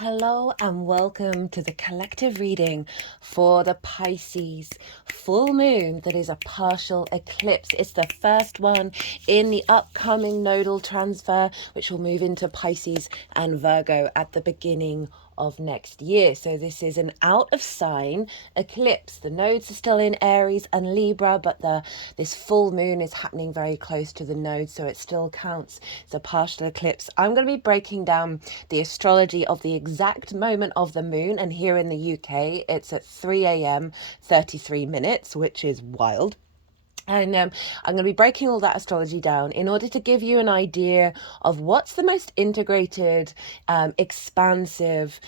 Hello and welcome to the collective reading for the Pisces full moon that is a partial eclipse. It's the first one in the upcoming nodal transfer, which will move into Pisces and Virgo at the beginning of next year. So this is an out of sign eclipse. The nodes are still in Aries and Libra, but this full moon is happening very close to the node, so it still counts. It's a partial eclipse. I'm going to be breaking down the astrology of the exact moment of the moon, and here in the UK it's at 3 a.m. 33 minutes, which is wild. And I'm going to be breaking all that astrology down in order to give you an idea of what's the most integrated, expansive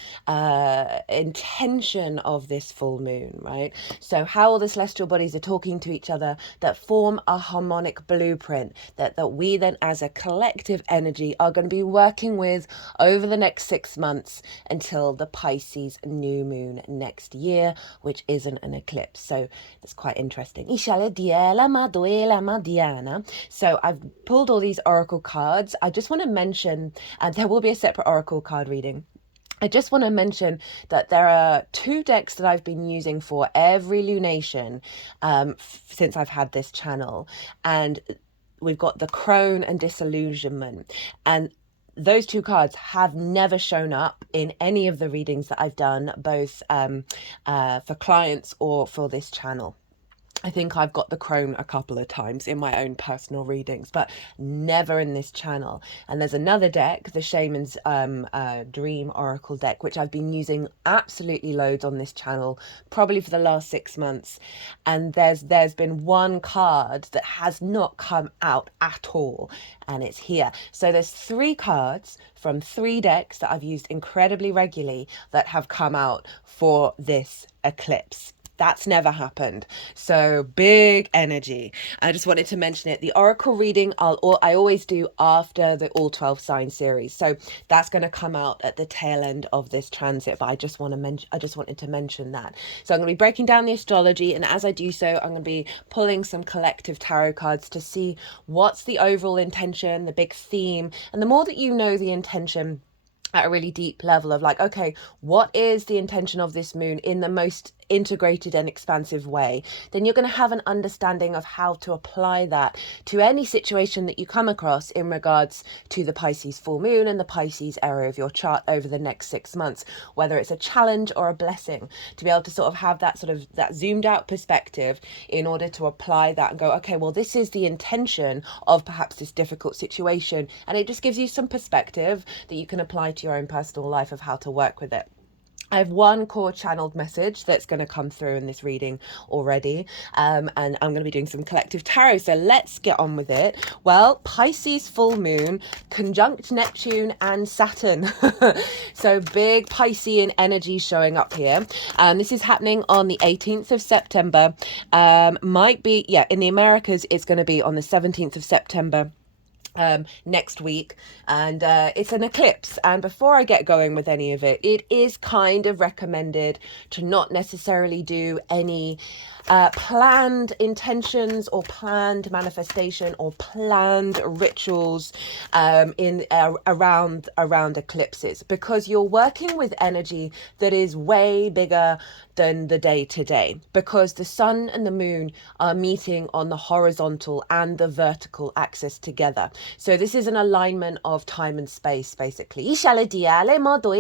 intention of this full moon, right? So how all the celestial bodies are talking to each other that form a harmonic blueprint that we then as a collective energy are going to be working with over the next 6 months until the Pisces new moon next year, which isn't an eclipse. So that's quite interesting. So I've pulled all these oracle cards. I just want to mention, and there will be a separate oracle card reading. I just want to mention that there are 2 decks that I've been using for every lunation since I've had this channel. And we've got the Crone and Disillusionment. And those 2 cards have never shown up in any of the readings that I've done, both for clients or for this channel. I think I've got the Crone a couple of times in my own personal readings, but never in this channel. And there's another deck, the Shaman's Dream Oracle deck, which I've been using absolutely loads on this channel, probably for the last 6 months. And there's been 1 card that has not come out at all, and it's here. So there's 3 cards from 3 decks that I've used incredibly regularly that have come out for this eclipse. That's never happened. So big energy. I just wanted to mention it. The oracle reading I always do after the all 12 sign series. So that's going to come out at the tail end of this transit, but I just wanted to mention that. So I'm going to be breaking down the astrology, and as I do so, I'm going to be pulling some collective tarot cards to see what's the overall intention, the big theme, and the more that you know the intention at a really deep level of like, okay, what is the intention of this moon in the most integrated and expansive way, then you're going to have an understanding of how to apply that to any situation that you come across in regards to the Pisces full moon and the Pisces area of your chart over the next 6 months, whether it's a challenge or a blessing, to be able to sort of have that zoomed out perspective in order to apply that and go, okay, well, this is the intention of perhaps this difficult situation, and it just gives you some perspective that you can apply to your own personal life of how to work with it. I have 1 core channeled message that's going to come through in this reading already, and I'm going to be doing some collective tarot, so let's get on with it. Well, Pisces full moon conjunct Neptune and Saturn. So big Piscean energy showing up here. This is happening on the 18th of September. Might be, yeah, in the Americas, it's going to be on the 17th of September. Next week, and it's an eclipse. And before I get going with any of it, it is kind of recommended to not necessarily do any planned intentions or planned manifestation or planned rituals around eclipses, because you're working with energy that is way bigger than the day to day, because the sun and the moon are meeting on the horizontal and the vertical axis together. So this is an alignment of time and space, basically. I forgot to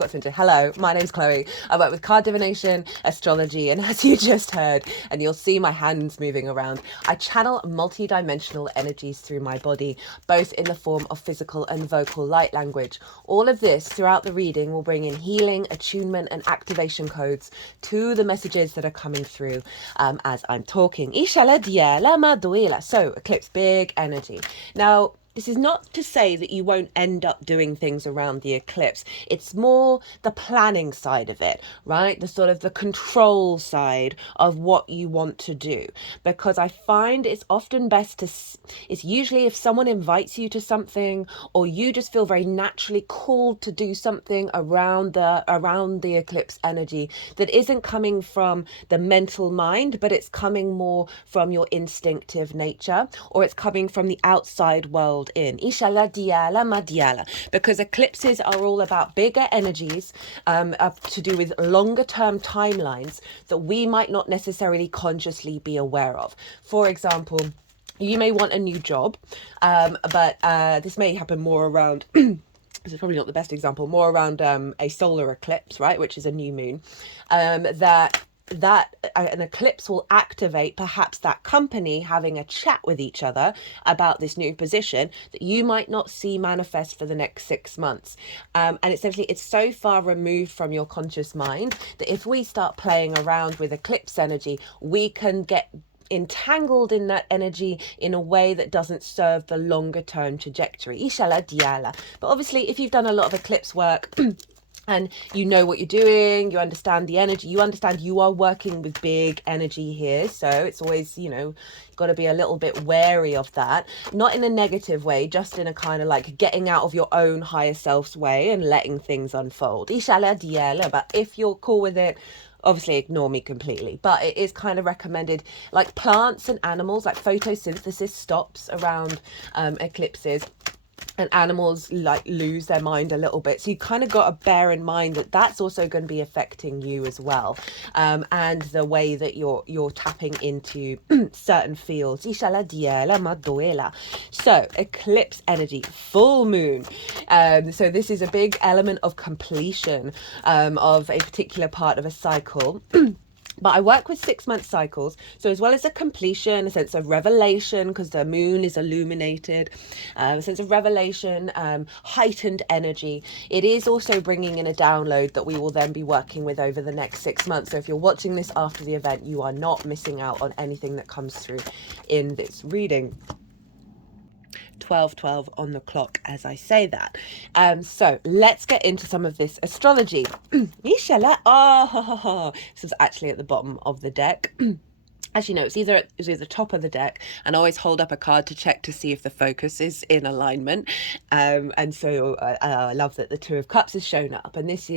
mention, hello, my name's Chloe. I work with card divination, astrology, and as you just heard, and you'll see my hands moving around, I channel multi-dimensional energies through my body, both in the form of physical and vocal light language. All of this throughout the reading will bring in healing, attunement, and activation codes to the messages that are coming through as I'm talking. So, eclipse, big energy. Now, this is not to say that you won't end up doing things around the eclipse. It's more the planning side of it, right? The sort of the control side of what you want to do. Because I find it's often best it's usually if someone invites you to something, or you just feel very naturally called to do something around the eclipse energy that isn't coming from the mental mind, but it's coming more from your instinctive nature, or it's coming from the outside world unfold in. Inshallah diala madiala. Because eclipses are all about bigger energies to do with longer term timelines that we might not necessarily consciously be aware of. For example, you may want a new job, but this may happen more around, this is probably not the best example, more around a solar eclipse, right, which is a new moon, that an eclipse will activate perhaps that company having a chat with each other about this new position that you might not see manifest for the next 6 months. And essentially it's so far removed from your conscious mind that if we start playing around with eclipse energy, we can get entangled in that energy in a way that doesn't serve the longer term trajectory. Inshallah diala. But obviously if you've done a lot of eclipse work and you know what you're doing, you understand the energy, you understand you are working with big energy here. So it's always, you know, you've got to be a little bit wary of that. Not in a negative way, just in a kind of like getting out of your own higher self's way and letting things unfold. Inshallah diala. But if you're cool with it, obviously ignore me completely. But it is kind of recommended, like plants and animals, like photosynthesis stops around eclipses. And animals like lose their mind a little bit, so you kind of got to bear in mind that that's also going to be affecting you as well, and the way that you're tapping into certain fields. So eclipse energy, full moon. So this is a big element of completion of a particular part of a cycle. But I work with 6-month cycles. So as well as a completion, a sense of revelation, because the moon is illuminated, a sense of revelation, heightened energy. It is also bringing in a download that we will then be working with over the next 6 months. So if you're watching this after the event, you are not missing out on anything that comes through in this reading. 12:12 on the clock as I say that. So let's get into some of this astrology. Inshallah. Oh, this is actually at the bottom of the deck. As you know, it's either the top of the deck, and I always hold up a card to check to see if the focus is in alignment. And so I love that the Two of Cups has shown up, and this,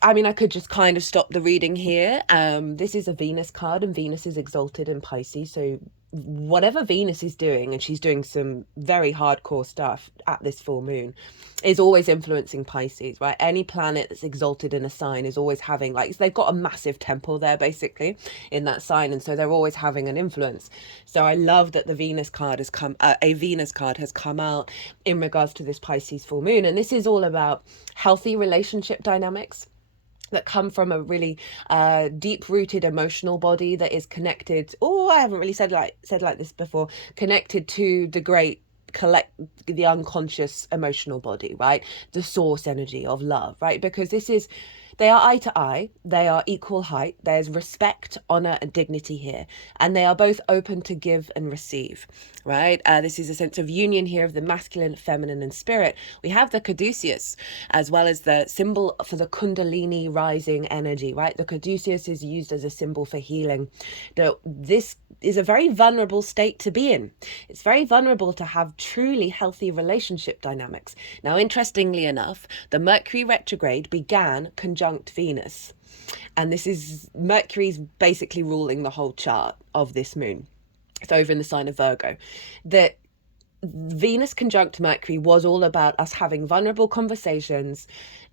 I mean, I could just kind of stop the reading here. This is a Venus card, and Venus is exalted in Pisces. So whatever Venus is doing, and she's doing some very hardcore stuff at this full moon, is always influencing Pisces, right? Any planet that's exalted in a sign is always having, like, they've got a massive temple there basically in that sign, and so they're always having an influence. So I love that the Venus card has come, a Venus card has come out in regards to this Pisces full moon, and this is all about healthy relationship dynamics that come from a really deep-rooted emotional body that is connected. Oh, I haven't really said like this before. Connected to the unconscious emotional body, right? The source energy of love, right? Because they are eye to eye, they are equal height, there's respect, honor, and dignity here, and they are both open to give and receive, right? This is a sense of union here of the masculine, feminine, and spirit. We have the caduceus, as well as the symbol for the kundalini rising energy, right? The caduceus is used as a symbol for healing. This is a very vulnerable state to be in. It's very vulnerable to have truly healthy relationship dynamics. Now, interestingly enough, the Mercury retrograde began conjunct Venus, and this is Mercury's basically ruling the whole chart of this moon. It's over in the sign of Virgo. That Venus conjunct Mercury was all about us having vulnerable conversations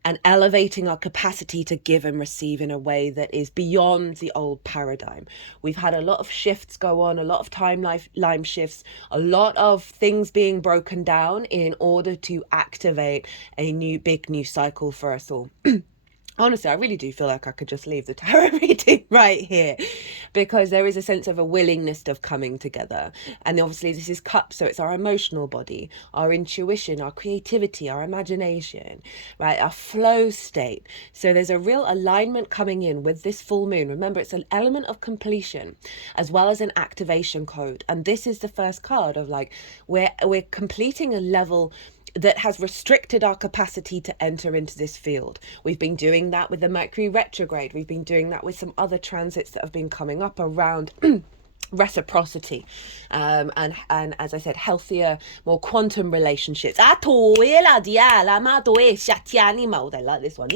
and elevating our capacity to give and receive in a way that is beyond the old paradigm. We've had a lot of shifts go on, a lot of timeline shifts, a lot of things being broken down in order to activate a big new cycle for us all. Honestly, I really do feel like I could just leave the tarot reading right here, because there is a sense of a willingness of coming together. And obviously this is cups, so it's our emotional body, our intuition, our creativity, our imagination, right? Our flow state. So there's a real alignment coming in with this full moon. Remember, it's an element of completion as well as an activation code. And this is the first card of like, we're completing a level that has restricted our capacity to enter into this field. We've been doing that with the Mercury retrograde. We've been doing that with some other transits that have been coming up around reciprocity, and as I said, healthier, more quantum relationships. I like this one.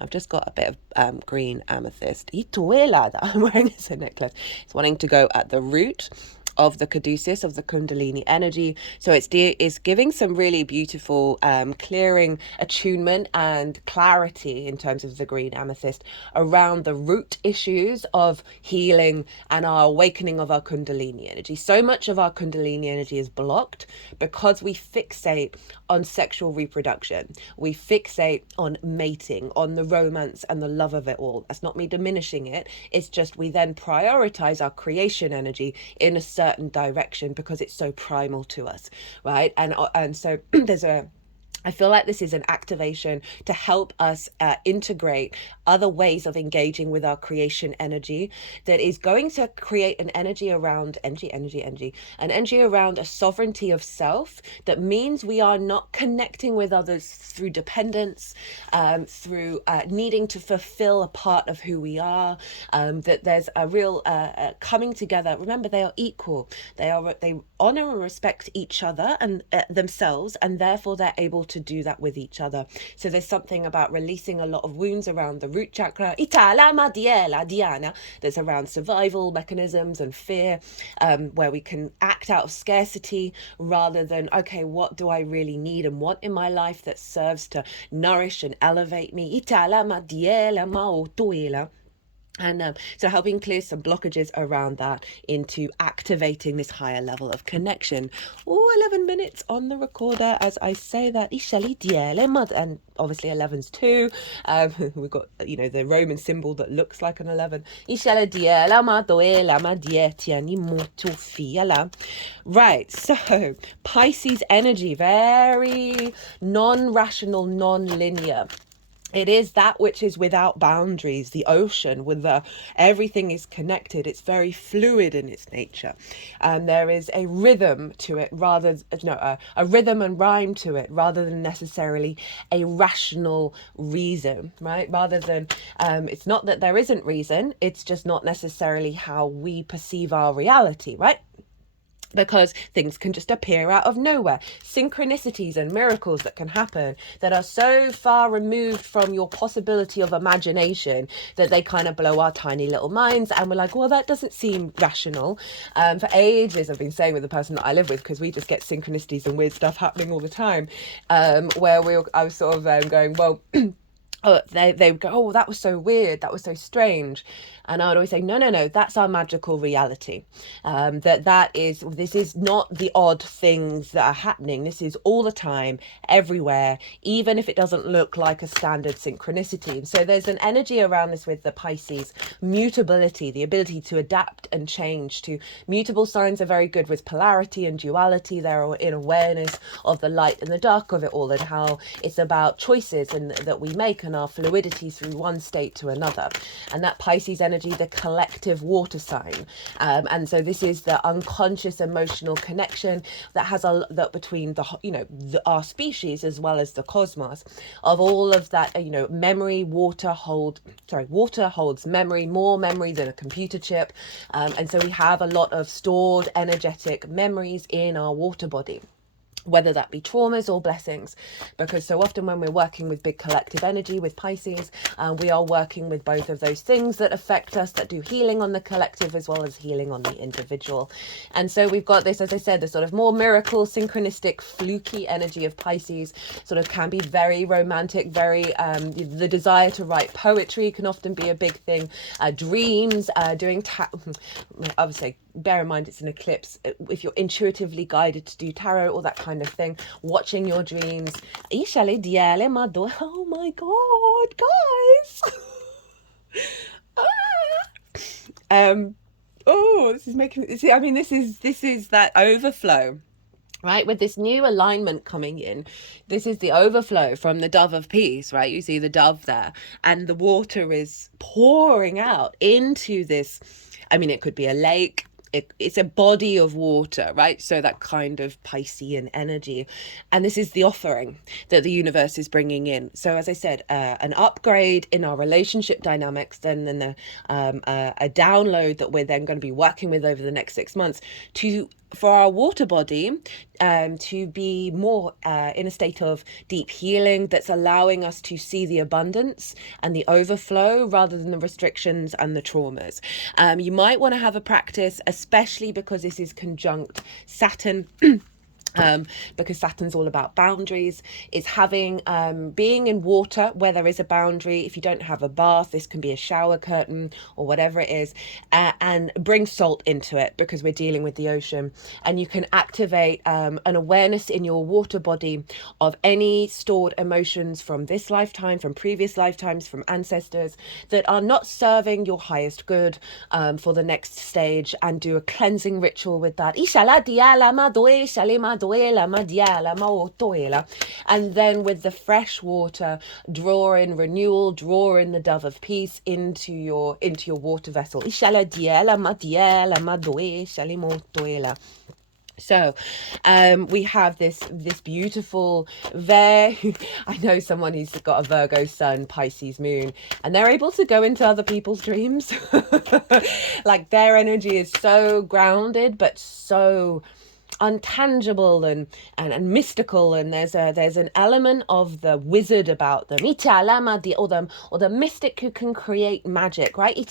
I've just got a bit of green amethyst that I'm wearing as a necklace. It's wanting to go at the root of the caduceus, of the kundalini energy. So it's giving some really beautiful clearing, attunement and clarity in terms of the green amethyst around the root issues of healing and our awakening of our kundalini energy. So much of our kundalini energy is blocked because we fixate on sexual reproduction. We fixate on mating, on the romance and the love of it all. That's not me diminishing it. It's just we then prioritize our creation energy in a certain direction because it's so primal to us, right? And so I feel like this is an activation to help us integrate other ways of engaging with our creation energy that is going to create an energy around an energy around a sovereignty of self that means we are not connecting with others through dependence, through needing to fulfill a part of who we are, that there's a real coming together. Remember, they are equal. They honor and respect each other and themselves, and therefore they're able to do that with each other. So there's something about releasing a lot of wounds around the root chakra, that's around survival mechanisms and fear, where we can act out of scarcity rather than, okay, what do I really need and want in my life that serves to nourish and elevate me. And so helping clear some blockages around that into activating this higher level of connection. 11 minutes on the recorder as I say that. And obviously 11's 2. We've got, the Roman symbol that looks like an 11. Right, so Pisces energy, very non-rational, non-linear. It is that which is without boundaries, the ocean, with everything is connected. It's very fluid in its nature. And there is a rhythm to it a rhythm and rhyme to it rather than necessarily a rational reason, right? Rather than, it's not that there isn't reason, it's just not necessarily how we perceive our reality, right? Because things can just appear out of nowhere. Synchronicities and miracles that can happen that are so far removed from your possibility of imagination that they kind of blow our tiny little minds. And we're like, well, that doesn't seem rational. For ages, I've been saying with the person that I live with, because we just get synchronicities and weird stuff happening all the time, where I was sort of going, well, they would go, oh, that was so weird, that was so strange. And I would always say, no, that's our magical reality. This is not the odd things that are happening. This is all the time, everywhere, even if it doesn't look like a standard synchronicity. And so there's an energy around this with the Pisces, mutability, the ability to adapt and change. To mutable signs are very good with polarity and duality. They're in awareness of the light and the dark of it all, and how it's about choices and that we make and our fluidity through one state to another. And that Pisces energy, the collective water sign, and so this is the unconscious emotional connection that has between our species as well as the cosmos, of all of that. Memory, water holds memory, more memory than a computer chip, and so we have a lot of stored energetic memories in our water body, whether that be traumas or blessings, because so often when we're working with big collective energy with Pisces, we are working with both of those things that affect us, that do healing on the collective as well as healing on the individual. And so we've got this, as I said, the sort of more miracle, synchronistic, fluky energy of Pisces, sort of can be very romantic, very the desire to write poetry can often be a big thing. Dreams, doing obviously bear in mind it's an eclipse. If you're intuitively guided to do tarot or that kind of thing, watching your dreams. Oh my god, guys. This is making, see, I mean, this is that overflow, right? With this new alignment coming in, this is the overflow from the dove of peace, right? You see the dove there, and the water is pouring out into this. I mean, it could be a lake. It's a body of water, right? So that kind of Piscean energy. And this is the offering that the universe is bringing in. So as I said, an upgrade in our relationship dynamics, then a download that we're then going to be working with over the next 6 months to for our water body to be more in a state of deep healing that's allowing us to see the abundance and the overflow rather than the restrictions and the traumas. You might want to have a practice, especially because this is conjunct Saturn. Because Saturn's all about boundaries, is having being in water where there is a boundary. If you don't have a bath, this can be a shower curtain or whatever it is, and bring salt into it because we're dealing with the ocean. And you can activate an awareness in your water body of any stored emotions from this lifetime, from previous lifetimes, from ancestors that are not serving your highest good for the next stage, and do a cleansing ritual with that. And then with the fresh water, draw in renewal, draw in the dove of peace into your water vessel. So we have this beautiful, I know someone who's got a Virgo sun, Pisces moon, and they're able to go into other people's dreams. Like their energy is so grounded but so untangible and mystical, and there's an element of the wizard about them, or the mystic who can create magic, right? But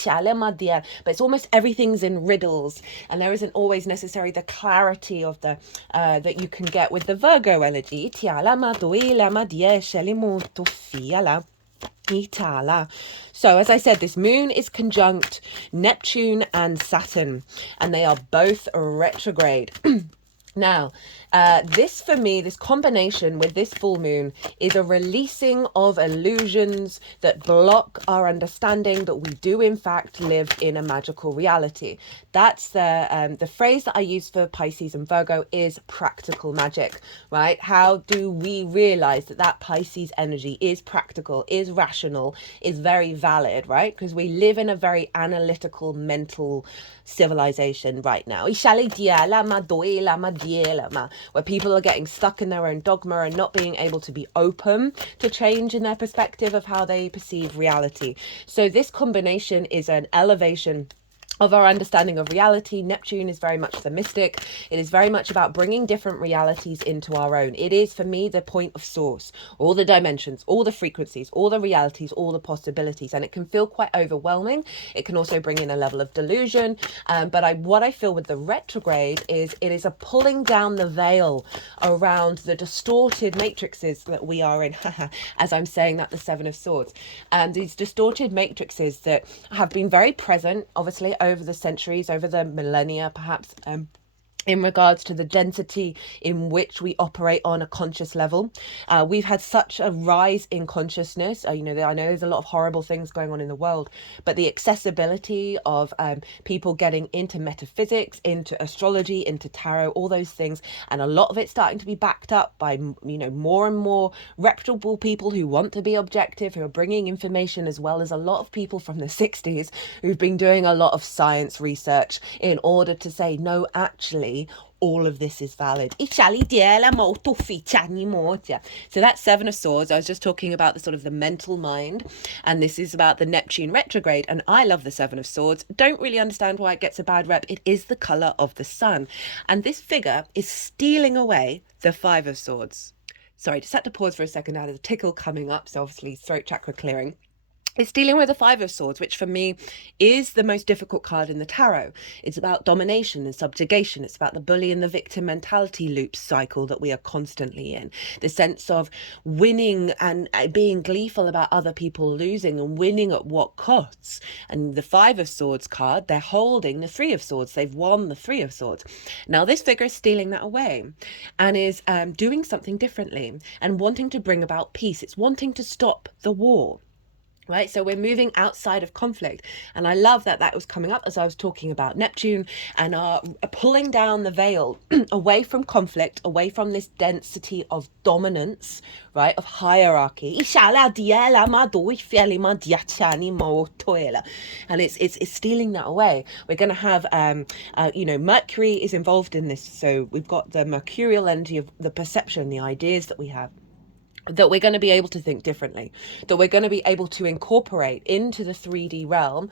it's almost everything's in riddles, and there isn't always necessarily the clarity of the that you can get with the Virgo energy. So as I said, this moon is conjunct Neptune and Saturn, and they are both retrograde. Now, this for me, this combination with this full moon is a releasing of illusions that block our understanding that we do in fact live in a magical reality. That's the phrase that I use for Pisces and Virgo is practical magic, right? How do we realize that Pisces energy is practical, is rational, is very valid, right? Because we live in a very analytical, mental civilization right now, where people are getting stuck in their own dogma and not being able to be open to change in their perspective of how they perceive reality. So this combination is an elevation of our understanding of reality. Neptune is very much the mystic. It is very much about bringing different realities into our own. It is, for me, the point of source, all the dimensions, all the frequencies, all the realities, all the possibilities. And it can feel quite overwhelming. It can also bring in a level of delusion. But what I feel with the retrograde is it is a pulling down the veil around the distorted matrices that we are in. As I'm saying that, the Seven of Swords. These distorted matrices that have been very present, obviously, over the centuries, over the millennia, perhaps, in regards to the density in which we operate on a conscious level. We've had such a rise in consciousness. I know there's a lot of horrible things going on in the world, but the accessibility of people getting into metaphysics, into astrology, into tarot, all those things, and a lot of it starting to be backed up by, more and more reputable people who want to be objective, who are bringing information, as well as a lot of people from the 60s who've been doing a lot of science research in order to say, no, actually, all of this is valid. So that's Seven of Swords. I was just talking about the sort of the mental mind, and this is about the Neptune retrograde, and I love the Seven of Swords. Don't really understand why it gets a bad rep. It is the colour of the sun, and this figure is stealing away the Five of Swords. Sorry, just had to pause for a second. I had a tickle coming up, so obviously throat chakra clearing. It's dealing with the Five of Swords, which for me is the most difficult card in the tarot. It's about domination and subjugation. It's about the bully and the victim mentality loop cycle that we are constantly in. The sense of winning and being gleeful about other people losing, and winning at what costs. And the Five of Swords card, they're holding the Three of Swords. They've won the Three of Swords. Now this figure is stealing that away and is doing something differently and wanting to bring about peace. It's wanting to stop the war. Right, so we're moving outside of conflict, and I love that was coming up as I was talking about Neptune and pulling down the veil away from conflict, away from this density of dominance, right, of hierarchy. And it's stealing that away. We're going to have, Mercury is involved in this, so we've got the mercurial energy of the perception, the ideas that we have. that we're going to be able to think differently, that we're going to be able to incorporate into the 3D realm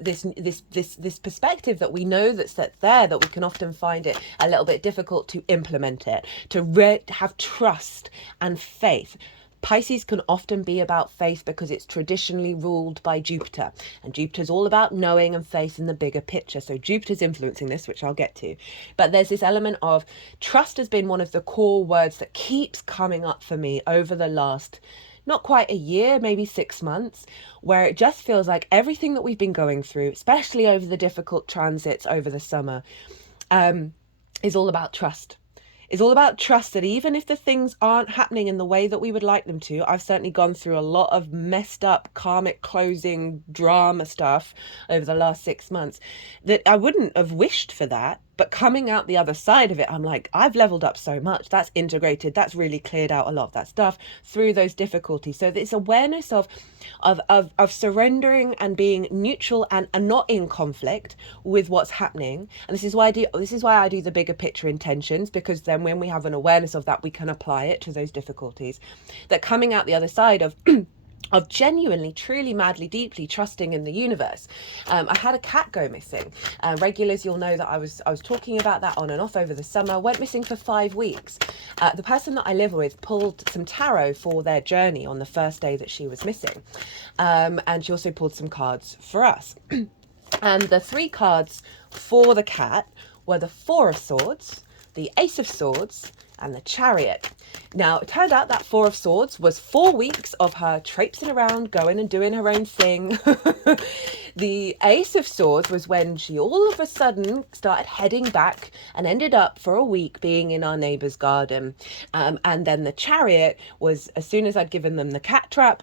this perspective that we know that's there, that we can often find it a little bit difficult to implement it, to have trust and faith. Pisces can often be about faith because it's traditionally ruled by Jupiter, and Jupiter's all about knowing and faith in the bigger picture. So Jupiter's influencing this, which I'll get to. But there's this element of trust has been one of the core words that keeps coming up for me over the last not quite a year, maybe 6 months, where it just feels like everything that we've been going through, especially over the difficult transits over the summer, is all about trust. It's all about trust that even if the things aren't happening in the way that we would like them to, I've certainly gone through a lot of messed up karmic closing drama stuff over the last 6 months, that I wouldn't have wished for that. But coming out the other side of it, I'm like, I've leveled up so much. That's integrated. That's really cleared out a lot of that stuff through those difficulties. So this awareness of surrendering and being neutral and not in conflict with what's happening. And this is why I do the bigger picture intentions, because then when we have an awareness of that, we can apply it to those difficulties. That coming out the other side of of genuinely, truly, madly, deeply trusting in the universe. I had a cat go missing. Regulars, you'll know that I was talking about that on and off over the summer. Went missing for 5 weeks. The person that I live with pulled some tarot for their journey on the first day that she was missing. And she also pulled some cards for us. And the 3 cards for the cat were the 4 of Swords, the Ace of Swords, and the Chariot. Now, it turned out that 4 of Swords was 4 weeks of her traipsing around, going and doing her own thing. The Ace of Swords was when she all of a sudden started heading back and ended up for a week being in our neighbour's garden. And then the Chariot was as soon as I'd given them the cat trap,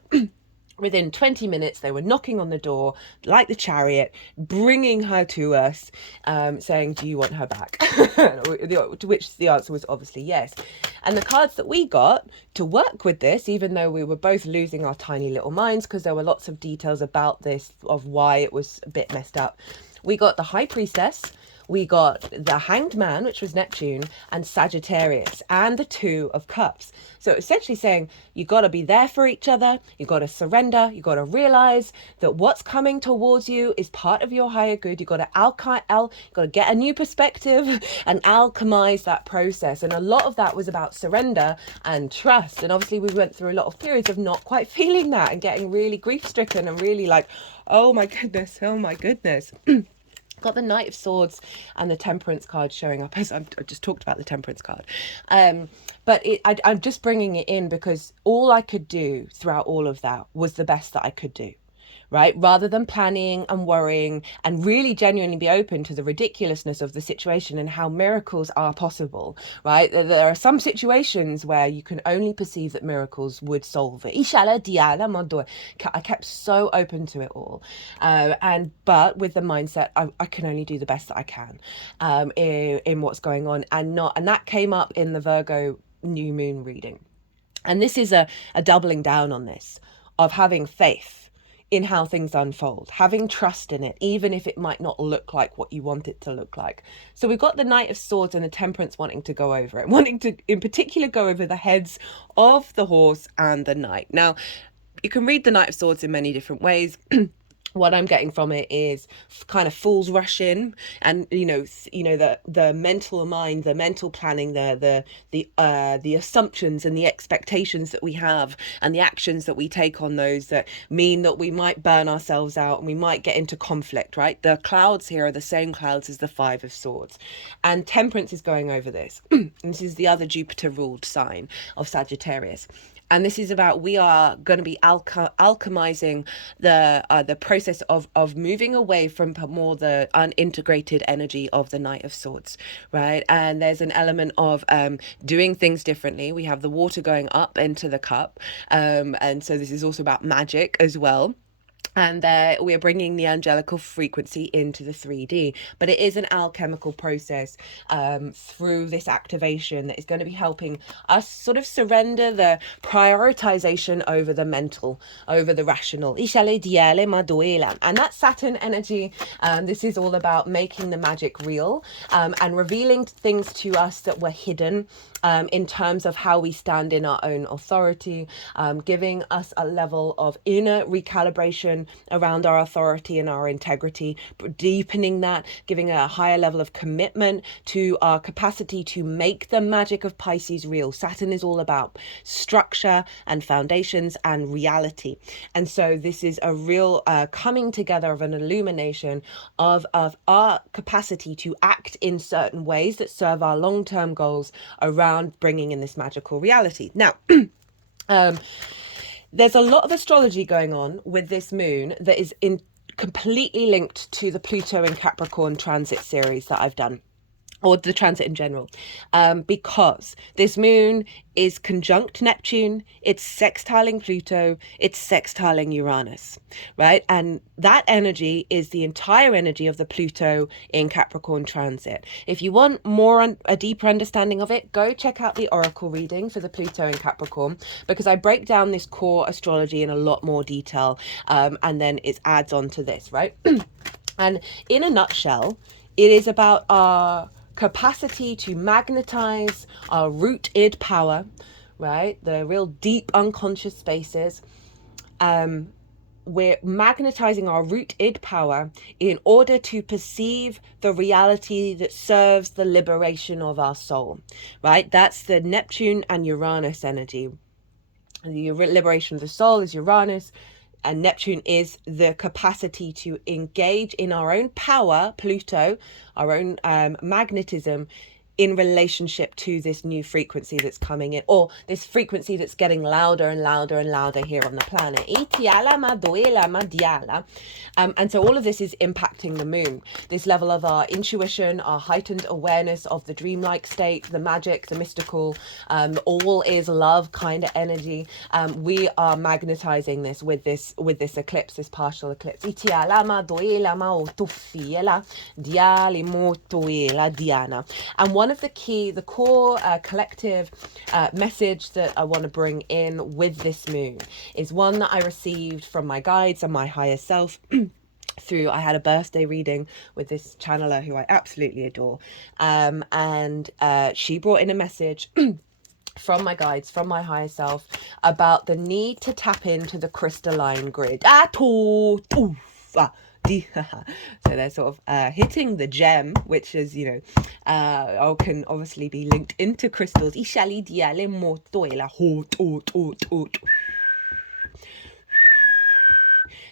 within 20 minutes, they were knocking on the door, like the Chariot, bringing her to us, saying, do you want her back? To which the answer was obviously yes. And the cards that we got to work with this, even though we were both losing our tiny little minds, because there were lots of details about this, of why it was a bit messed up, we got the High Priestess, we got the Hanged Man, which was Neptune, and Sagittarius, and the 2 of Cups. So essentially saying, you got to be there for each other, you got to surrender, you got to realize that what's coming towards you is part of your higher good. You got to get a new perspective and alchemize that process. And a lot of that was about surrender and trust. And obviously we went through a lot of periods of not quite feeling that and getting really grief-stricken and really like, oh my goodness. Got the Knight of Swords and the Temperance card showing up, as I just talked about the Temperance card. But I'm just bringing it in because all I could do throughout all of that was the best that I could do, right? Rather than planning and worrying, and really genuinely be open to the ridiculousness of the situation and how miracles are possible, right? There are some situations where you can only perceive that miracles would solve it. I kept so open to it all. But with the mindset, I can only do the best that I can in what's going on, and that came up in the Virgo new moon reading. And this is a doubling down on this, of having faith in how things unfold, having trust in it, even if it might not look like what you want it to look like. So we've got the Knight of Swords and the Temperance wanting to go over it, wanting to in particular go over the heads of the horse and the knight. Now, you can read the Knight of Swords in many different ways. What I'm getting from it is kind of fool's rush in, and the mental mind, the mental planning, the assumptions and the expectations that we have, and the actions that we take on those that mean that we might burn ourselves out and we might get into conflict, right? The clouds here are the same clouds as the 5 of Swords, and Temperance is going over this. And this is the other Jupiter ruled sign of Sagittarius. And this is about, we are going to be alchemizing the process of moving away from more the unintegrated energy of the Knight of Swords, right? And there's an element of doing things differently. We have the water going up into the cup. And so this is also about magic as well. and we are bringing the angelical frequency into the 3D. But it is an alchemical process through this activation that is going to be helping us sort of surrender the prioritization over the mental, over the rational. And that Saturn energy, this is all about making the magic real, and revealing things to us that were hidden, in terms of how we stand in our own authority, giving us a level of inner recalibration around our authority and our integrity, deepening that, giving a higher level of commitment to our capacity to make the magic of Pisces real. Saturn is all about structure and foundations and reality. And so this is a real coming together of an illumination of our capacity to act in certain ways that serve our long-term goals around bringing in this magical reality. Now, there's a lot of astrology going on with this moon that is completely linked to the Pluto in Capricorn transit series that I've done, or the transit in general, because this moon is conjunct Neptune, it's sextiling Pluto, it's sextiling Uranus, right? And that energy is the entire energy of the Pluto in Capricorn transit. If you want a deeper understanding of it, go check out the oracle reading for the Pluto in Capricorn, because I break down this core astrology in a lot more detail, and then it adds on to this, right? And in a nutshell, it is about our capacity to magnetize our root id power, right? The real deep unconscious spaces. We're magnetizing our root id power in order to perceive the reality that serves the liberation of our soul, right? That's the Neptune and Uranus energy. The liberation of the soul is Uranus, and Neptune is the capacity to engage in our own power, Pluto, our own magnetism, in relationship to this new frequency that's coming in, or this frequency that's getting louder and louder and louder here on the planet. And so all of this is impacting the moon. This level of our intuition, our heightened awareness of the dreamlike state, the magic, the mystical, all is love kind of energy. We are magnetizing this with this eclipse, this partial eclipse. And one of the core collective message that I want to bring in with this moon is one that I received from my guides and my higher self I had a birthday reading with this channeler who I absolutely adore, and she brought in a message from my guides, from my higher self, about the need to tap into the crystalline grid. So they're sort of hitting the gem, which is, can obviously be linked into crystals.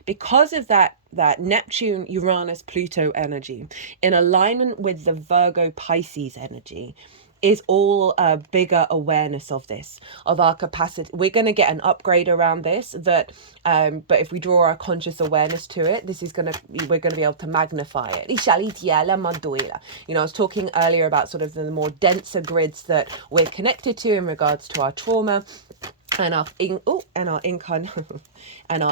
Because of that Neptune, Uranus, Pluto energy in alignment with the Virgo Pisces energy is all a bigger awareness of this, of our capacity. We're going to get an upgrade around this, but if we draw our conscious awareness to it, we're going to be able to magnify it. I was talking earlier about sort of the more denser grids that we're connected to in regards to our trauma and our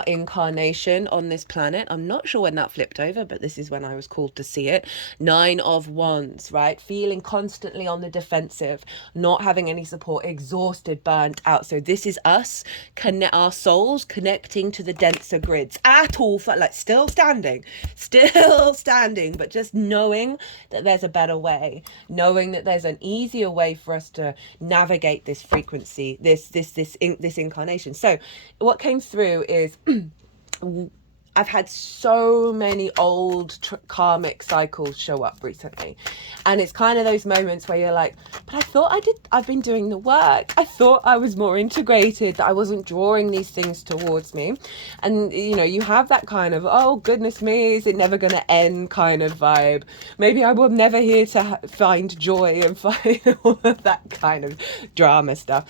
incarnation on this planet. I'm not sure when that flipped over, but this is when I was called to see it. 9 of Wands, right? Feeling constantly on the defensive, not having any support, exhausted, burnt out. So this is us, our souls connecting to the denser grids. Still standing, but just knowing that there's a better way, knowing that there's an easier way for us to navigate this frequency, this incarnation. So what came through is I've had so many old karmic cycles show up recently, and it's kind of those moments where you're like, but I thought I've been doing the work. I thought I was more integrated, that I wasn't drawing these things towards me. And you have that kind of, oh goodness me, is it never going to end kind of vibe. Maybe I will never here to find joy and find all of that kind of drama stuff.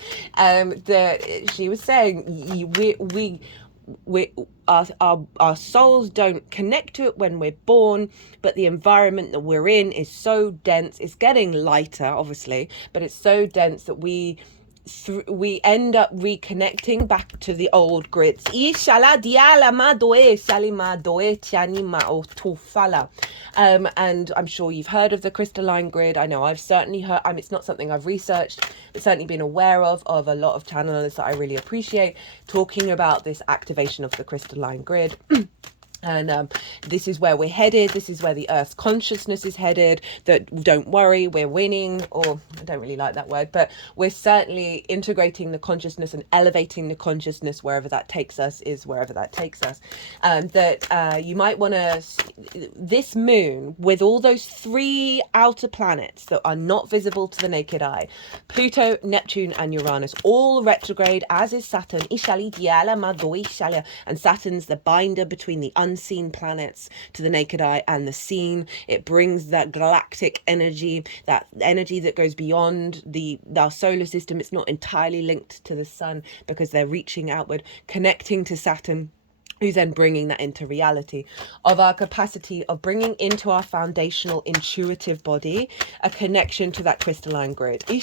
She was saying our souls don't connect to it when we're born, but the environment that we're in is so dense. It's getting lighter, obviously, but it's so dense that we we end up reconnecting back to the old grids. And I'm sure you've heard of the crystalline grid. I know I've certainly heard, it's not something I've researched, but certainly been aware of a lot of channelers that I really appreciate talking about this activation of the crystalline grid. And this is where we're headed. This is where the Earth's consciousness is headed. That don't worry, we're winning, or I don't really like that word, but we're certainly integrating the consciousness and elevating the consciousness wherever that takes us is wherever that takes us. That you might want to, this moon with all those 3 outer planets that are not visible to the naked eye, Pluto, Neptune and Uranus, all retrograde, as is Saturn. And Saturn's the binder between the unseen planets to the naked eye and the seen. It brings that galactic energy, that energy that goes beyond our solar system. It's not entirely linked to the sun because they're reaching outward, connecting to Saturn, who's then bringing that into reality, of our capacity of bringing into our foundational intuitive body a connection to that crystalline grid. So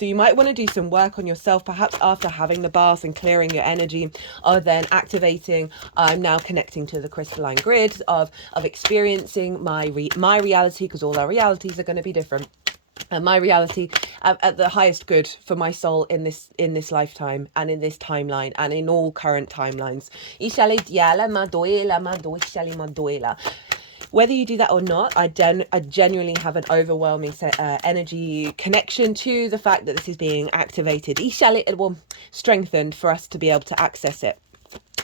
you might want to do some work on yourself, perhaps after having the bath and clearing your energy, or then activating, I'm now connecting to the crystalline grid of experiencing my reality, because all our realities are going to be different. And my reality at the highest good for my soul in this lifetime and in this timeline and in all current timelines. Whether you do that or not, I genuinely have an overwhelming energy connection to the fact that this is being activated. It will strengthened for us to be able to access it.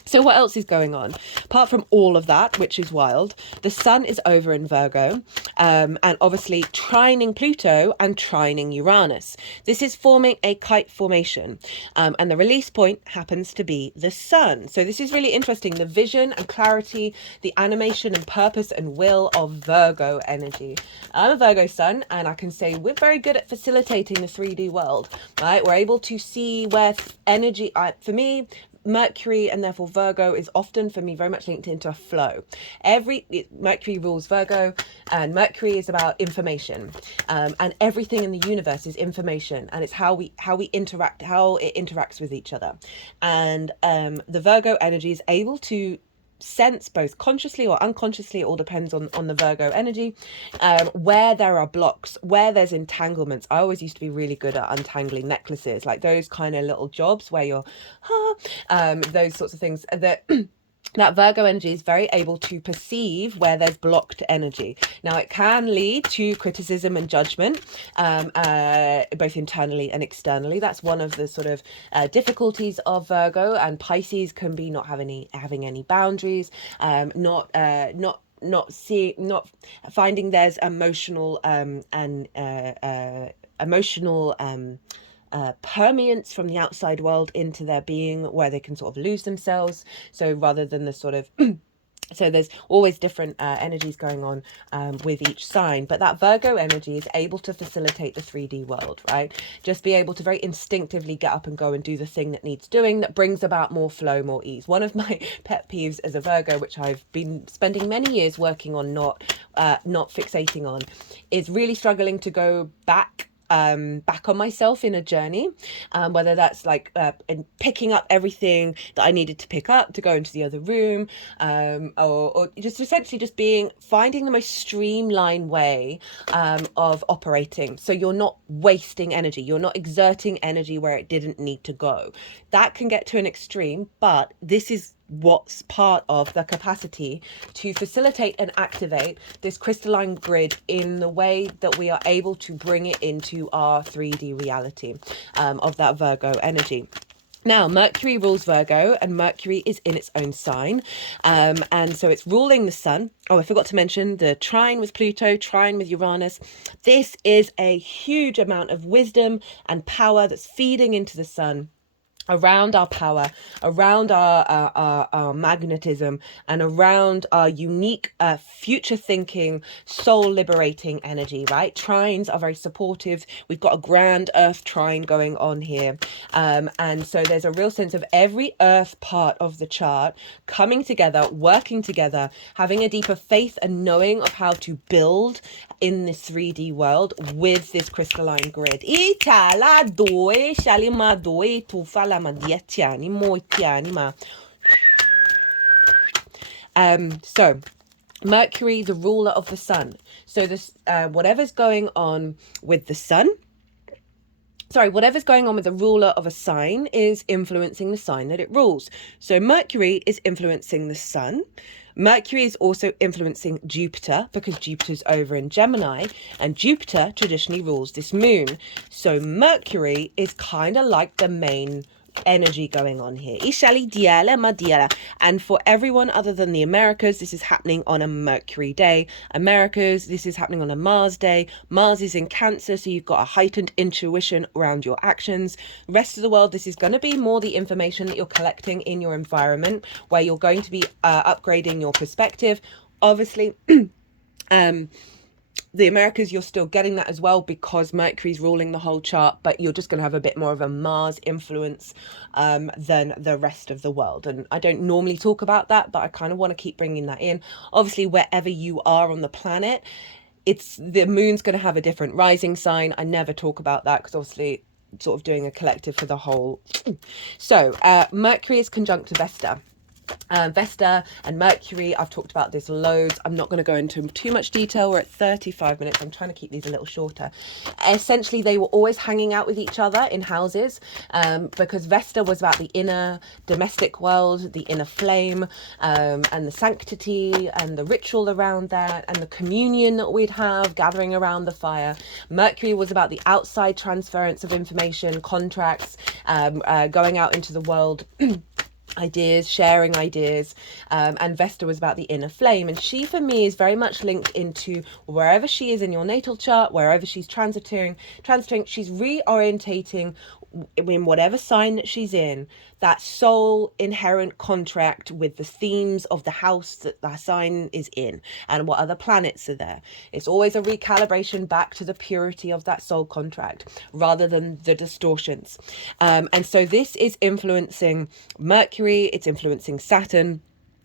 So what else is going on? Apart from all of that, which is wild, the sun is over in Virgo, and obviously trining Pluto and trining Uranus. This is forming a kite formation, and the release point happens to be the sun. So this is really interesting. The vision and clarity, the animation and purpose and will of Virgo energy. I'm a Virgo sun, and I can say we're very good at facilitating the 3D world, right? We're able to see where energy, for me, Mercury and therefore Virgo is often for me very much linked into a flow. Mercury rules Virgo, and Mercury is about information, and everything in the universe is information, and it's how we interact, how it interacts with each other. And the Virgo energy is able to sense, both consciously or unconsciously, it all depends on the Virgo energy, where there are blocks, where there's entanglements. I always used to be really good at untangling necklaces, like those kind of little jobs where you're those sorts of things that that Virgo energy is very able to perceive where there's blocked energy. Now, it can lead to criticism and judgment, both internally and externally. That's one of the sort of difficulties of Virgo, and Pisces can be not having any boundaries, not finding there's emotional permeance from the outside world into their being, where they can sort of lose themselves. So rather than the sort of so there's always different energies going on with each sign, but that Virgo energy is able to facilitate the 3D world, right? Just be able to very instinctively get up and go and do the thing that needs doing, that brings about more flow, more ease. One of my pet peeves as a Virgo, which I've been spending many years working on, not fixating on, is really struggling to go back on myself in a journey, whether that's like in picking up everything that I needed to pick up to go into the other room, or just essentially just finding the most streamlined way of operating, so you're not wasting energy, you're not exerting energy where it didn't need to go. That can get to an extreme, but this is what's part of the capacity to facilitate and activate this crystalline grid in the way that we are able to bring it into our 3D reality of that Virgo energy. Now, Mercury rules Virgo, and Mercury is in its own sign, and so it's ruling the sun. Oh, I forgot to mention the trine with Pluto, trine with Uranus. This is a huge amount of wisdom and power that's feeding into the sun, around our power, around our magnetism, and around our unique future thinking, soul liberating energy, right? Trines are very supportive. We've got a grand earth trine going on here. And so there's a real sense of every earth part of the chart coming together, working together, having a deeper faith and knowing of how to build in this 3D world with this crystalline grid. So Mercury, the ruler of the sun. So this whatever's going on with the sun, whatever's going on with the ruler of a sign is influencing the sign that it rules. So Mercury is influencing the sun. Mercury is also influencing Jupiter because Jupiter's over in Gemini, and Jupiter traditionally rules this moon. So Mercury is kind of like the main energy going on here. And for everyone other than the Americas, this is happening on a Mercury day. Americas, this is happening on a Mars day. Mars is in Cancer, so you've got a heightened intuition around your actions. Rest of the world, this is going to be more the information that you're collecting in your environment, where you're going to be upgrading your perspective. Obviously, the Americas, you're still getting that as well because Mercury's ruling the whole chart, but you're just going to have a bit more of a Mars influence than the rest of the world. And I don't normally talk about that, but I kind of want to keep bringing that in. Obviously, wherever you are on the planet, the moon's going to have a different rising sign. I never talk about that because obviously sort of doing a collective for the whole. So Mercury is conjunct to Vesta. Vesta and Mercury, I've talked about this loads. I'm not going to go into too much detail. We're at 35 minutes. I'm trying to keep these a little shorter. Essentially, they were always hanging out with each other in houses because Vesta was about the inner domestic world, the inner flame, and the sanctity and the ritual around that and the communion that we'd have gathering around the fire. Mercury was about the outside transference of information, contracts, going out into the world. Ideas, sharing ideas, and Vesta was about the inner flame, and she for me is very much linked into wherever she is in your natal chart, wherever she's transiting, she's reorientating in whatever sign that she's in, that soul inherent contract with the themes of the house that that sign is in and what other planets are there. It's always a recalibration back to the purity of that soul contract rather than the distortions. And so this is influencing Mercury, it's influencing Saturn.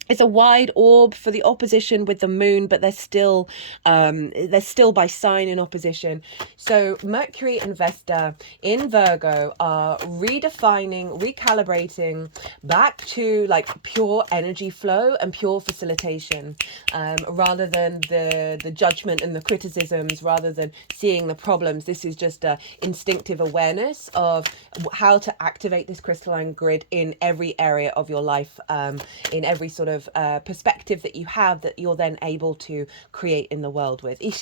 It's a wide orb for the opposition with the moon, but they're still by sign in opposition. So Mercury and Vesta in Virgo are redefining, recalibrating back to like pure energy flow and pure facilitation, rather than the judgment and the criticisms, rather than seeing the problems. This is just a instinctive awareness of how to activate this crystalline grid in every area of your life, in every sort of perspective that you have, that you're then able to create in the world with. And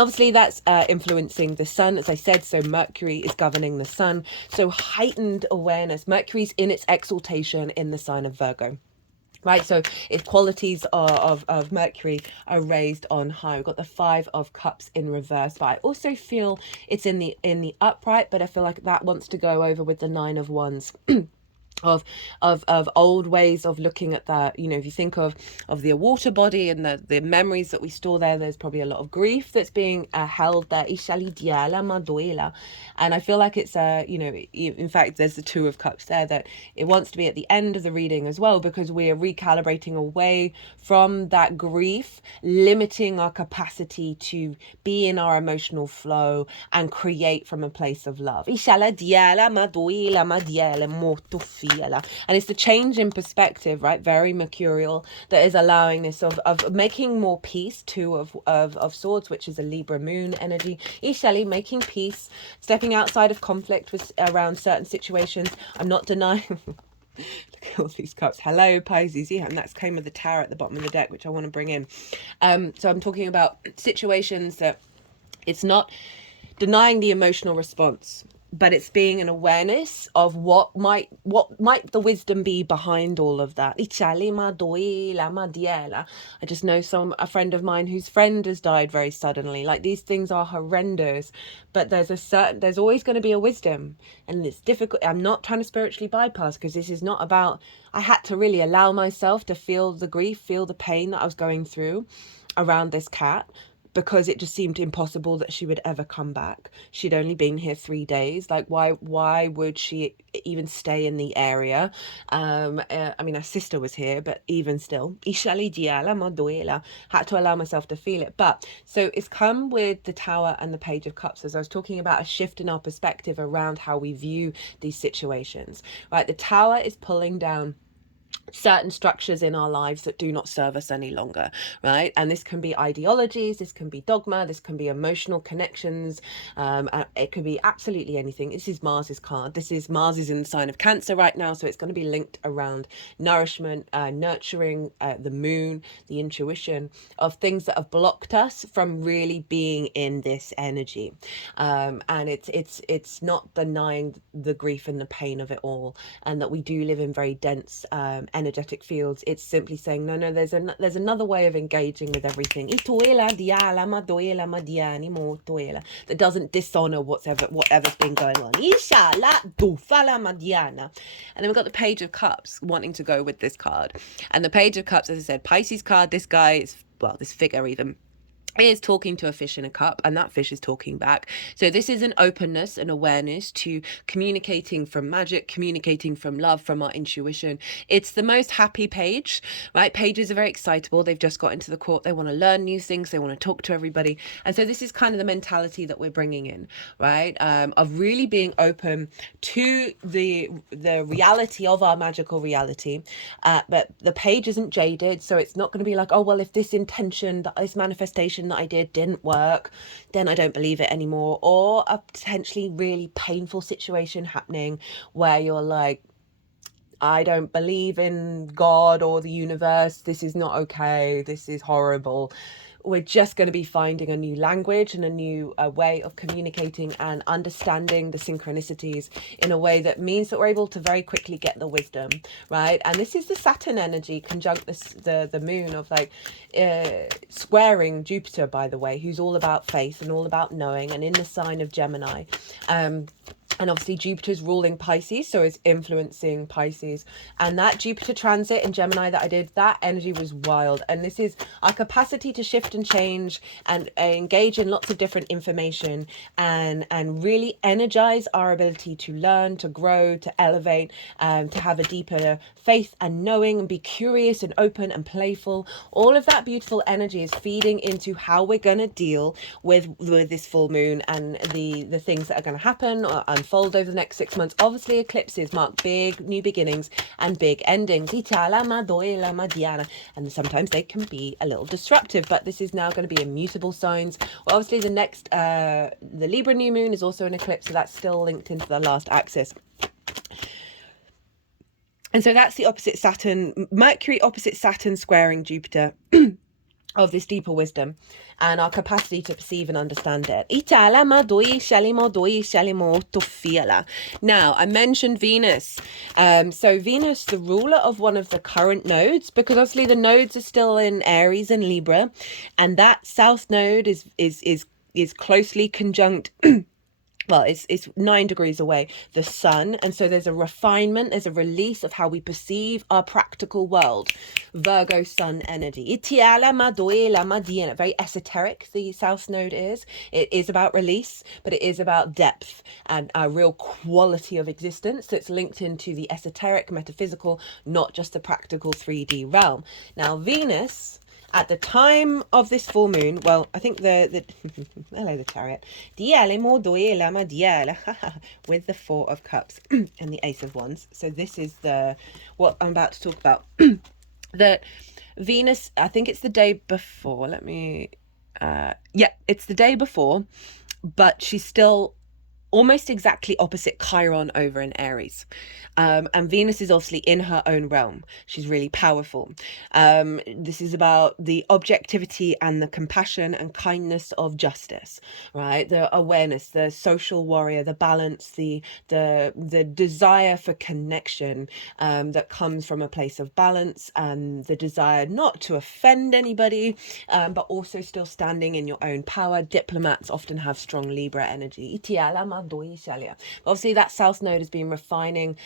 obviously that's influencing the sun, as I said. So Mercury is governing the sun, so heightened awareness. Mercury's in its exaltation in the sign of Virgo. Right, so its qualities of Mercury are raised on high. We've got the 5 of Cups in reverse, but I also feel it's in the upright, but I feel like that wants to go over with the 9 of Wands. Of old ways of looking at that. You know, if you think of the water body and the memories that we store there, there's probably a lot of grief that's being held there. And I feel like it's you know, in fact there's the 2 of Cups there, that it wants to be at the end of the reading as well, because we are recalibrating away from that grief, limiting our capacity to be in our emotional flow and create from a place of love. And it's the change in perspective, right? Very mercurial, that is allowing this of making more peace. 2 of Swords, which is a Libra moon energy. Ishali, making peace, stepping outside of conflict with around certain situations. I'm not denying. Look at all these cups. Hello, Pisces. Yeah, and that's came with the Tower at the bottom of the deck, which I want to bring in. So I'm talking about situations that it's not denying the emotional response. but it's being an awareness of what might the wisdom be behind all of that. I just know a friend of mine whose friend has died very suddenly. Like, these things are horrendous, but there's always going to be a wisdom, and it's difficult. I'm not trying to spiritually bypass, because this is not about, I had to really allow myself to feel the grief, feel the pain that I was going through around this cat, because it just seemed impossible that she would ever come back. She'd only been here 3 days. Like, why would she even stay in the area? I mean, her sister was here, but even still, had to allow myself to feel it. But so it's come with the Tower and the Page of Cups, as I was talking about a shift in our perspective around how we view these situations, right? The Tower is pulling down certain structures in our lives that do not serve us any longer, right? And this can be ideologies, this can be dogma, this can be emotional connections, it could be absolutely anything. This is Mars's card. Mars is in the sign of Cancer right now, so it's going to be linked around nourishment, nurturing, the moon, the intuition of things that have blocked us from really being in this energy. And it's not denying the grief and the pain of it all, and that we do live in very dense energetic fields. It's simply saying, no, there's another way of engaging with everything that doesn't dishonor whatever's been going on. And then we've got the Page of Cups wanting to go with this card. And the Page of Cups, as I said, Pisces card, this guy is, well, this figure even, is talking to a fish in a cup, and that fish is talking back. So this is an openness, an awareness to communicating from magic, communicating from love, from our intuition. It's the most happy page, right? Pages are very excitable. They've just got into the court. They want to learn new things. They want to talk to everybody. And so this is kind of the mentality that we're bringing in, right? Of really being open to the reality of our magical reality. But the page isn't jaded. So it's not going to be like, oh, well, if this intention, this manifestation that I didn't work, then I don't believe it anymore. Or a potentially really painful situation happening where you're like, I don't believe in God or the universe. This is not okay. This is horrible. We're just going to be finding a new language and a new way of communicating and understanding the synchronicities in a way that means that we're able to very quickly get the wisdom, right? And this is the Saturn energy conjunct the moon of like squaring Jupiter, by the way, who's all about faith and all about knowing, and in the sign of Gemini. And obviously Jupiter's ruling Pisces, so it's influencing Pisces. And that Jupiter transit in Gemini that I did, that energy was wild. And this is our capacity to shift and change and engage in lots of different information and really energize our ability to learn, to grow, to elevate, to have a deeper faith and knowing, and be curious and open and playful. All of that beautiful energy is feeding into how we're going to deal with this full moon and the things that are going to happen or unfold over the next 6 months. Obviously, eclipses mark big new beginnings and big endings. And sometimes they can be a little disruptive, but this is now going to be immutable signs. Well, obviously, the next, the Libra new moon is also an eclipse, so that's still linked into the last axis. And so that's the opposite Saturn, Mercury opposite Saturn squaring Jupiter of this deeper wisdom and our capacity to perceive and understand it. Now, I mentioned Venus. So Venus, the ruler of one of the current nodes, because obviously the nodes are still in Aries and Libra, and that south node is closely conjunct well, it's 9 degrees away, the sun. And so there's a refinement, there's a release of how we perceive our practical world. Virgo sun energy. Very esoteric, the south node is. It is about release, but it is about depth and a real quality of existence that's linked into the esoteric, metaphysical, not just the practical 3D realm. Now, Venus, at the time of this full moon, well, I think the hello, the Chariot, with the Four of Cups and the Ace of Wands. So this is what I'm about to talk about. That Venus, I think it's the day before. It's the day before, but she's still almost exactly opposite Chiron over in Aries. And Venus is obviously in her own realm. She's really powerful. This is about the objectivity and the compassion and kindness of justice, right? The awareness, the social warrior, the balance, the desire for connection that comes from a place of balance, and the desire not to offend anybody, but also still standing in your own power. Diplomats often have strong Libra energy. Obviously, that South Node has been refining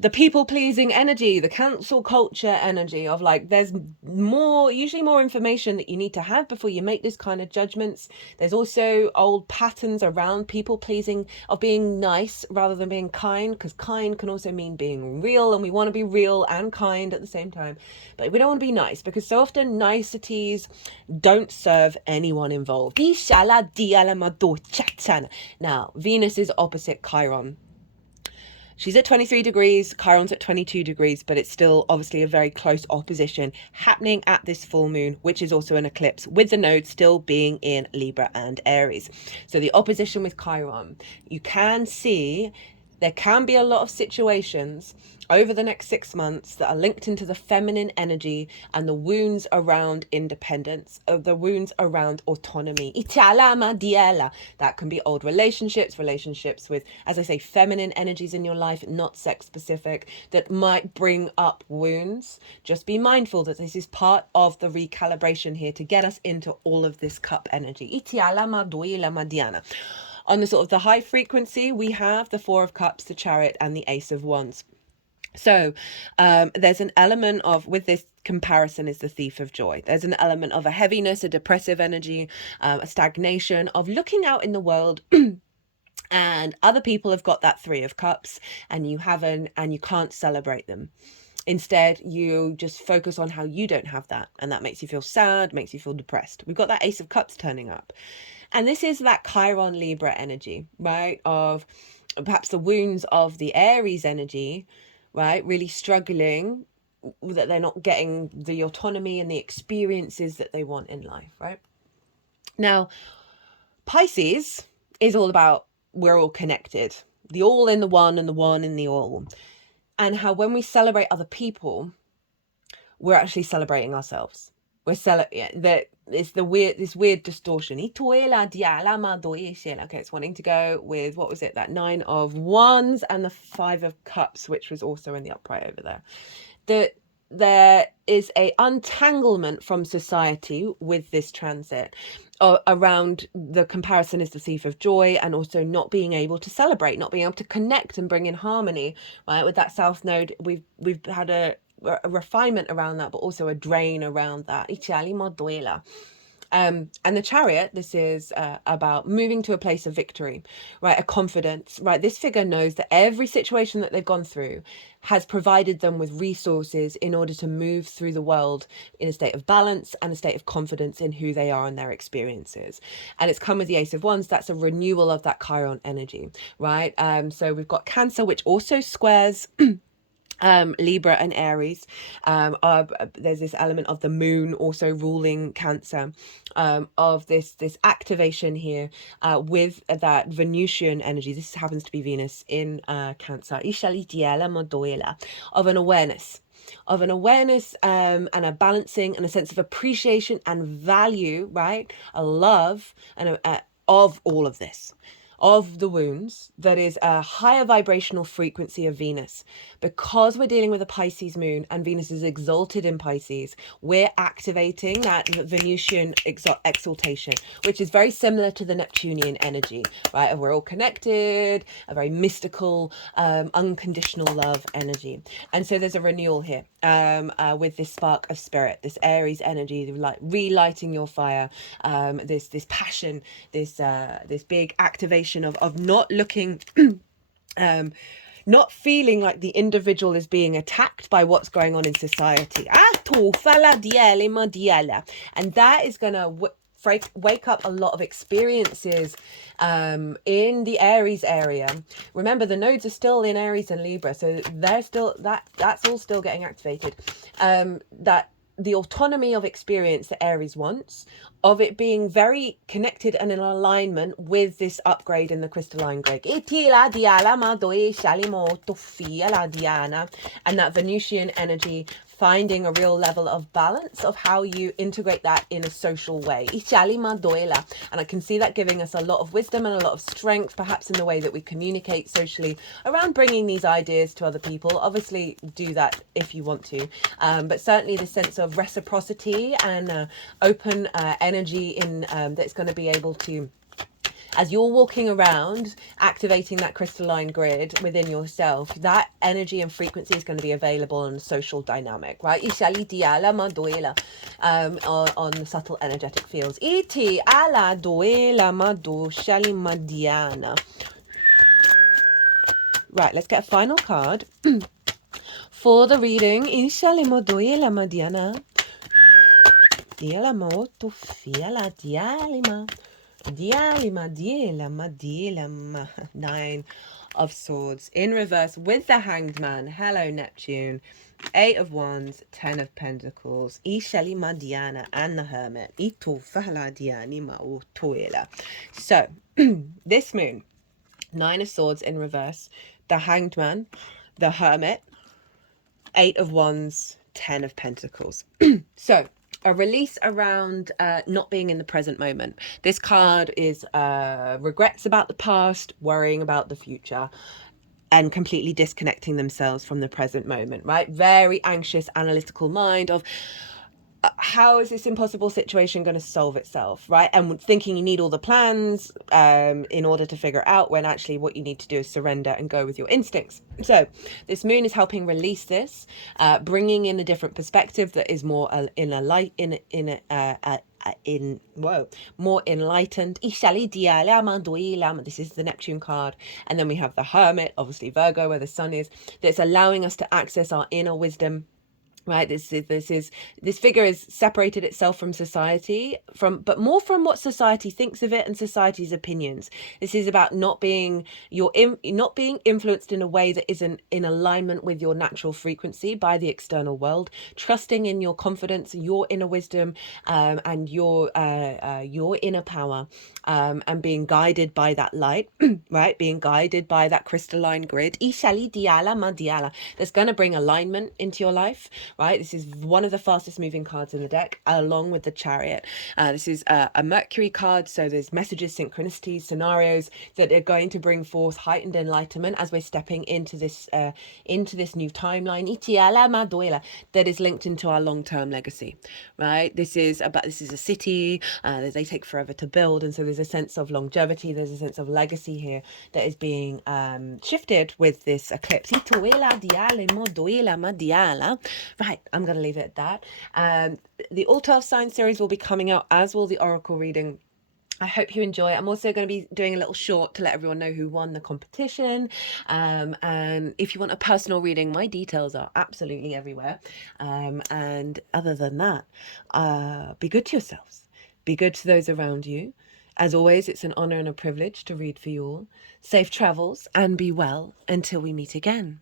the people-pleasing energy, the cancel culture energy of like, there's usually more information that you need to have before you make this kind of judgments. There's also old patterns around people-pleasing, of being nice rather than being kind, because kind can also mean being real, and we want to be real and kind at the same time. But we don't want to be nice, because so often niceties don't serve anyone involved. Now, Venus is opposite Chiron. She's at 23 degrees, Chiron's at 22 degrees, but it's still obviously a very close opposition happening at this full moon, which is also an eclipse, with the node still being in Libra and Aries. So the opposition with Chiron, you can see there can be a lot of situations over the next 6 months that are linked into the feminine energy and the wounds around independence, the wounds around autonomy. That can be old relationships with, as I say, feminine energies in your life, not sex specific, that might bring up wounds. Just be mindful that this is part of the recalibration here to get us into all of this cup energy. On the sort of the high frequency, we have the Four of Cups, the Chariot, and the Ace of Wands. So there's an element of, with this comparison is the Thief of Joy. There's an element of a heaviness, a depressive energy, a stagnation of looking out in the world and other people have got that Three of Cups and you haven't, and you can't celebrate them. Instead, you just focus on how you don't have that, and that makes you feel sad, makes you feel depressed. We've got that Ace of Cups turning up. And this is that Chiron Libra energy, right? Of perhaps the wounds of the Aries energy, right? Really struggling that they're not getting the autonomy and the experiences that they want in life, right? Now, Pisces is all about, we're all connected. The all in the one and the one in the all. And how when we celebrate other people, we're actually celebrating ourselves. We're it's this weird distortion. Okay, it's wanting to go with, what was it, that Nine of Wands and the Five of Cups, which was also in the upright over there. That there is a untanglement from society with this transit around the comparison is the Thief of Joy, and also not being able to celebrate, not being able to connect and bring in harmony, right? With that South Node, we've had a refinement around that, but also a drain around that. And the Chariot, this is about moving to a place of victory, right? A confidence, right? This figure knows that every situation that they've gone through has provided them with resources in order to move through the world in a state of balance and a state of confidence in who they are and their experiences. And it's come with the Ace of Wands. That's a renewal of that Chiron energy, right? So we've got Cancer, which also squares Libra and Aries. There's this element of the moon also ruling Cancer, of this activation here with that Venusian energy. This happens to be Venus in Cancer, of an awareness and a balancing and a sense of appreciation and value, right? A love and of all of this, of the wounds, that is a higher vibrational frequency of Venus. Because we're dealing with a Pisces moon and Venus is exalted in Pisces, we're activating that Venusian exaltation, which is very similar to the Neptunian energy, right? We're all connected, a very mystical, unconditional love energy. And so there's a renewal here with this spark of spirit, this Aries energy, like relighting your fire, this passion, this big activation of not looking not feeling like the individual is being attacked by what's going on in society. And that is going to wake up a lot of experiences in the Aries area. Remember, the nodes are still in Aries and Libra, so they're still that's all still getting activated. That the autonomy of experience that Aries wants, of it being very connected and in alignment with this upgrade in the crystalline grid. And that Venusian energy, finding a real level of balance of how you integrate that in a social way. And I can see that giving us a lot of wisdom and a lot of strength, perhaps in the way that we communicate socially around bringing these ideas to other people. Obviously, do that if you want to. But certainly the sense of reciprocity and open energy in that's going to be able to, as you're walking around, activating that crystalline grid within yourself, that energy and frequency is going to be available in a social dynamic, right? On the subtle energetic fields. Right, let's get a final card for the reading. Nine of Swords in reverse with the Hanged Man. Hello, Neptune. 8 of Wands, 10 of Pentacles, and the Hermit. So, this moon, 9 of Swords in reverse, the Hanged Man, the Hermit, 8 of Wands, 10 of Pentacles. So, a release around not being in the present moment. This card is regrets about the past, worrying about the future, and completely disconnecting themselves from the present moment, right? Very anxious, analytical mind of how is this impossible situation going to solve itself, right? And thinking you need all the plans in order to figure it out, when actually what you need to do is surrender and go with your instincts. So this moon is helping release this, bringing in a different perspective that is more more enlightened. This is the Neptune card. And then we have the Hermit, obviously Virgo, where the sun is, that's allowing us to access our inner wisdom. Right, this figure has separated itself from society, but more from what society thinks of it and society's opinions. This is about not being influenced in a way that isn't in alignment with your natural frequency by the external world. Trusting in your confidence, your inner wisdom, and your inner power, and being guided by that light, right? Being guided by that crystalline grid. That's going to bring alignment into your life. Right, this is one of the fastest moving cards in the deck, along with the Chariot. This is a Mercury card, so there's messages, synchronicities, scenarios that are going to bring forth heightened enlightenment as we're stepping into this new timeline that is linked into our long-term legacy. Right, this is a city. They take forever to build, and so there's a sense of longevity. There's a sense of legacy here that is being shifted with this eclipse. Right, I'm going to leave it at that. The All 12 Sign series will be coming out, as will the Oracle reading. I hope you enjoy it. I'm also going to be doing a little short to let everyone know who won the competition. And if you want a personal reading, my details are absolutely everywhere. And other than that, be good to yourselves. Be good to those around you. As always, it's an honor and a privilege to read for you all. Safe travels and be well until we meet again.